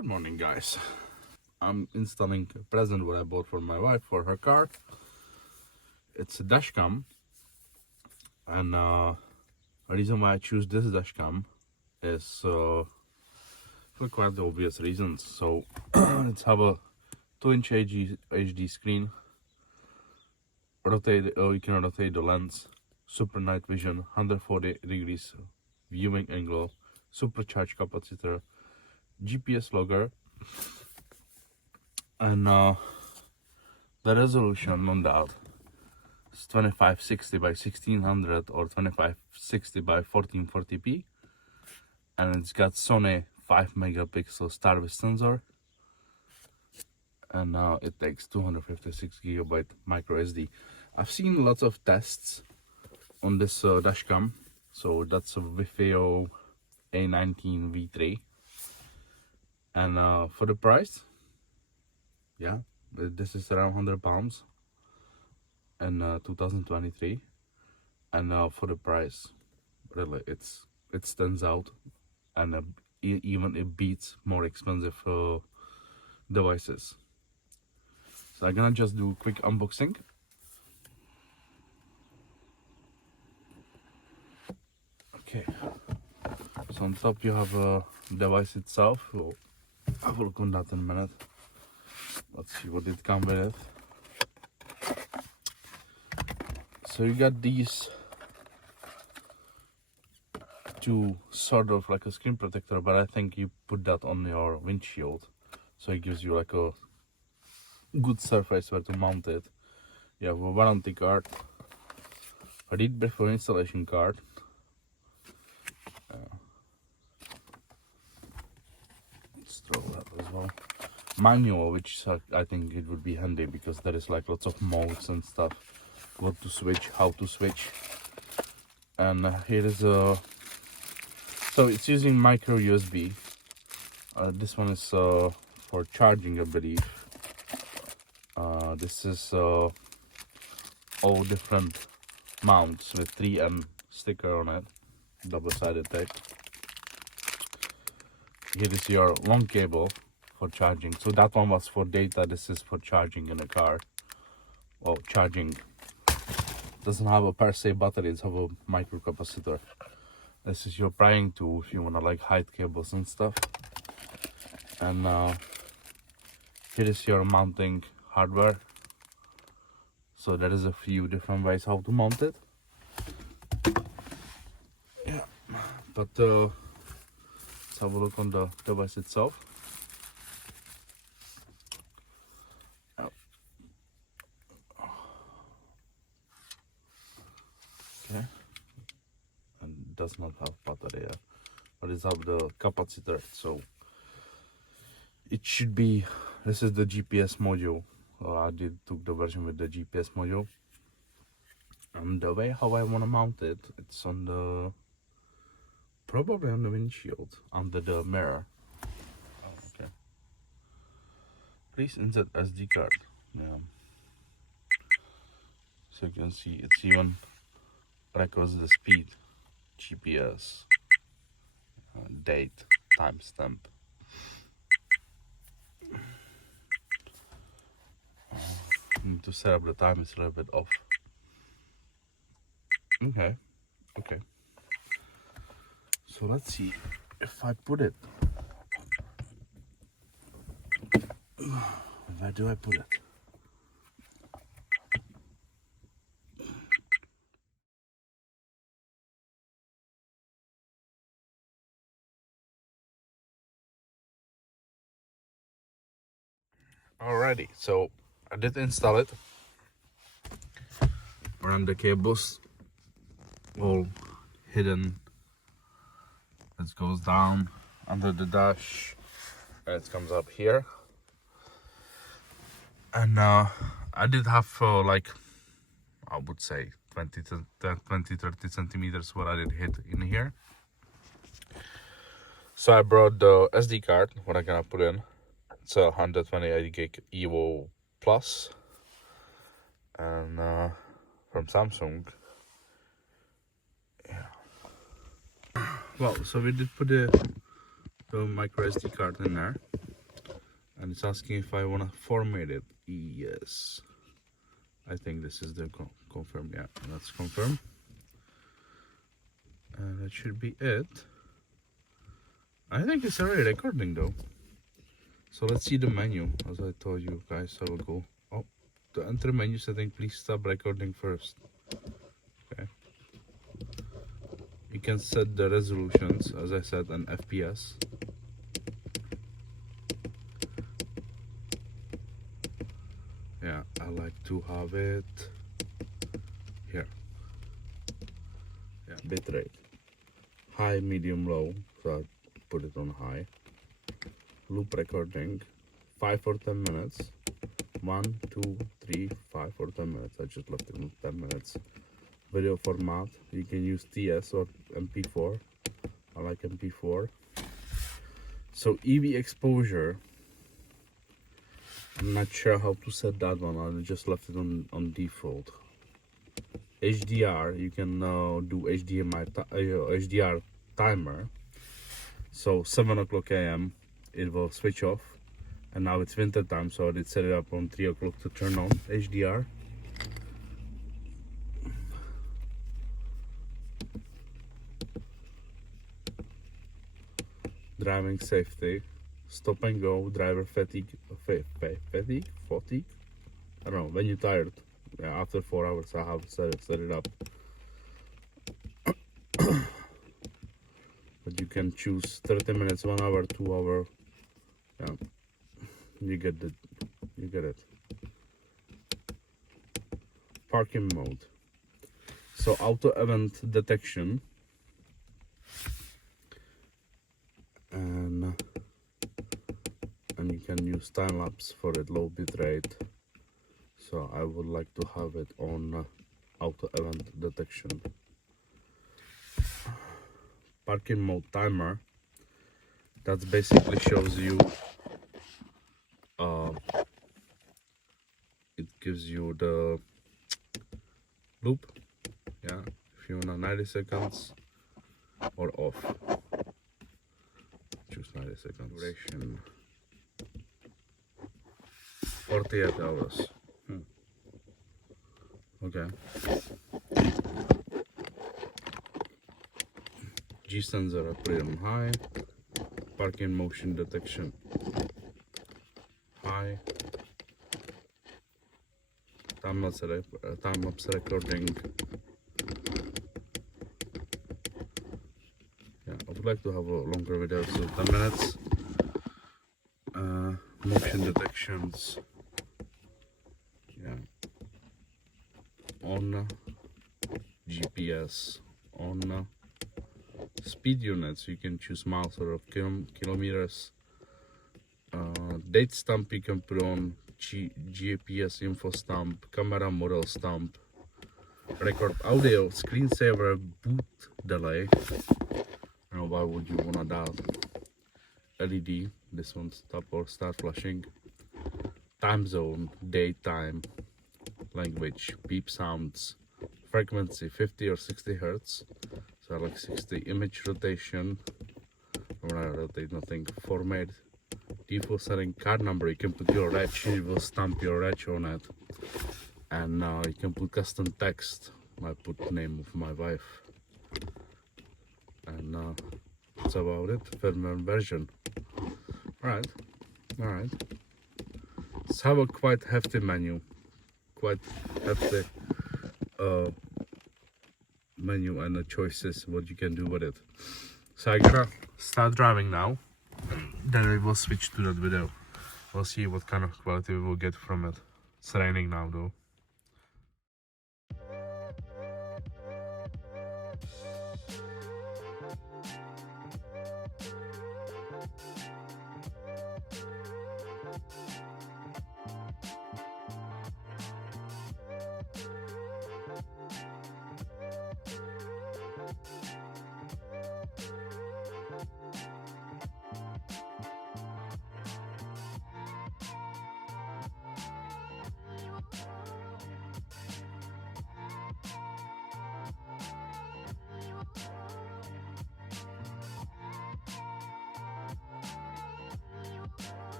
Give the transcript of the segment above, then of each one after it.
Good morning, guys. I'm installing a present what I bought for my wife for her car. It's a dashcam, and the reason why I choose this dashcam is for quite the obvious reasons. So let's have a 2-inch HD screen. You can rotate the lens. Super night vision, 140 degrees viewing angle, supercharged capacitor, GPS logger, and the resolution on that is 2560 by 1600 or 2560 by 1440p, and it's got Sony 5 megapixel Jarvis sensor, and it takes 256 gigabyte micro SD. I've seen lots of tests on this dashcam. So that's a VIOFO A119 V3, and for the price, yeah, this is around £100 in 2023, and for the price, really, it stands out, and even it beats more expensive devices. So I'm gonna just do a quick unboxing. Okay, so on top you have a device itself. We'll have a look on that in a minute. Let's see what it comes with. So you got these two sort of like a screen protector, but I think you put that on your windshield, so it gives you like a good surface where to mount it. You have a warranty card, a read before installation card, let's throw that as well, manual, which I think it would be handy because there is like lots of modes and stuff, what to switch, how to switch. And here is a, so it's using micro USB. This one is for charging, I believe. This is all different mounts with 3M sticker on it, double-sided tape. Here is your long cable for charging. So that one was for data, this is for charging in a car. Well, charging doesn't have a per se battery, it's have a micro capacitor. This is your prying tool if you wanna like hide cables and stuff. And here is your mounting hardware. So there is a few different ways how to mount it. Yeah, but let's have a look on the device itself. Okay, and it does not have battery, but it's have the capacitor, so it should be, this is the GPS module. I took the version with the GPS module, and the way how I want to mount it, it's on the, probably on the windshield, under the mirror. Oh, okay. Please insert SD card. Yeah. So you can see it's even records the speed, GPS, date, timestamp. Need to set up the time, it's a little bit off. Okay. So let's see if I put it. Where do I put it? Alrighty, so I did install it. Run the cables all hidden. It goes down under the dash and it comes up here. And I did have like, I would say 20-30 centimeters what I did hit in here. So I brought the SD card, what I'm gonna put in. It's a 128 gig EVO Plus, and from Samsung. Yeah. Well, so we did put the micro SD card in there. and it's asking if I want to format it. Yes, I think this is the confirm. Yeah, let's confirm, and that should be it. I think it's already recording though. So let's see the menu. As I told you guys, I will go. Oh, to enter menu setting, please stop recording first. Okay. You can set the resolutions, as I said, and FPS. Yeah, I like to have it here. Yeah, bitrate. High, medium, low. So I put it on high. Loop recording, 5 or 10 minutes. 1, 2, 3, 5 or 10 minutes. I just left it in 10 minutes. Video format, you can use TS or MP4. I like MP4. So EV exposure, I'm not sure how to set that one. I just left it on default. HDR, you can do HDR timer. So 7 o'clock AM it will switch off, and now it's winter time, so I did set it up on 3 o'clock to turn on HDR. Driving safety, stop and go, driver fatigue, fatigue, I don't know, when you're tired. Yeah, after 4 hours I have set it up. But you can choose 30 minutes, 1 hour, 2 hour. Yeah, you get it. Parking mode. So auto event detection, and you can use time lapse for it, low bit rate. So I would like to have it on auto event detection. Parking mode timer, that basically shows you it gives you the loop. Yeah, if you want 90 seconds or off, choose 90 seconds. Duration 48 hours. Okay. G-sensor, I put it on high. Parking motion detection, high. Time lapse recording. Yeah, I would like to have a longer video, so 10 minutes. Motion detections. Yeah. On GPS, on speed units, you can choose miles or kilometers. Date stamp you can put on, GPS info stamp, camera model stamp, record audio, screensaver, boot delay. Now why would you wanna that? LED, this one stop or start flashing. Time zone, daytime, language, beep sounds, frequency 50 or 60 hertz. So I like 60. Image rotation, when I rotate nothing. Format, default setting, card number, you can put your reg, it will stamp your reg on it. And you can put custom text. I put name of my wife. And that's about it. Firmware version. Alright. Let's have a quite hefty menu. Quite hefty menu and the choices what you can do with it. So I'm gonna start driving now, then we will switch to that video. We'll see what kind of quality we will get from it. It's raining now though.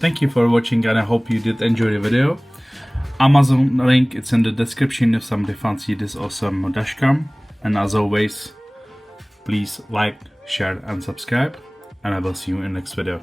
Thank you for watching, and I hope you did enjoy the video. Amazon link, it's in the description if somebody fancy this awesome dashcam. And as always, please like, share and subscribe, and I will see you in the next video.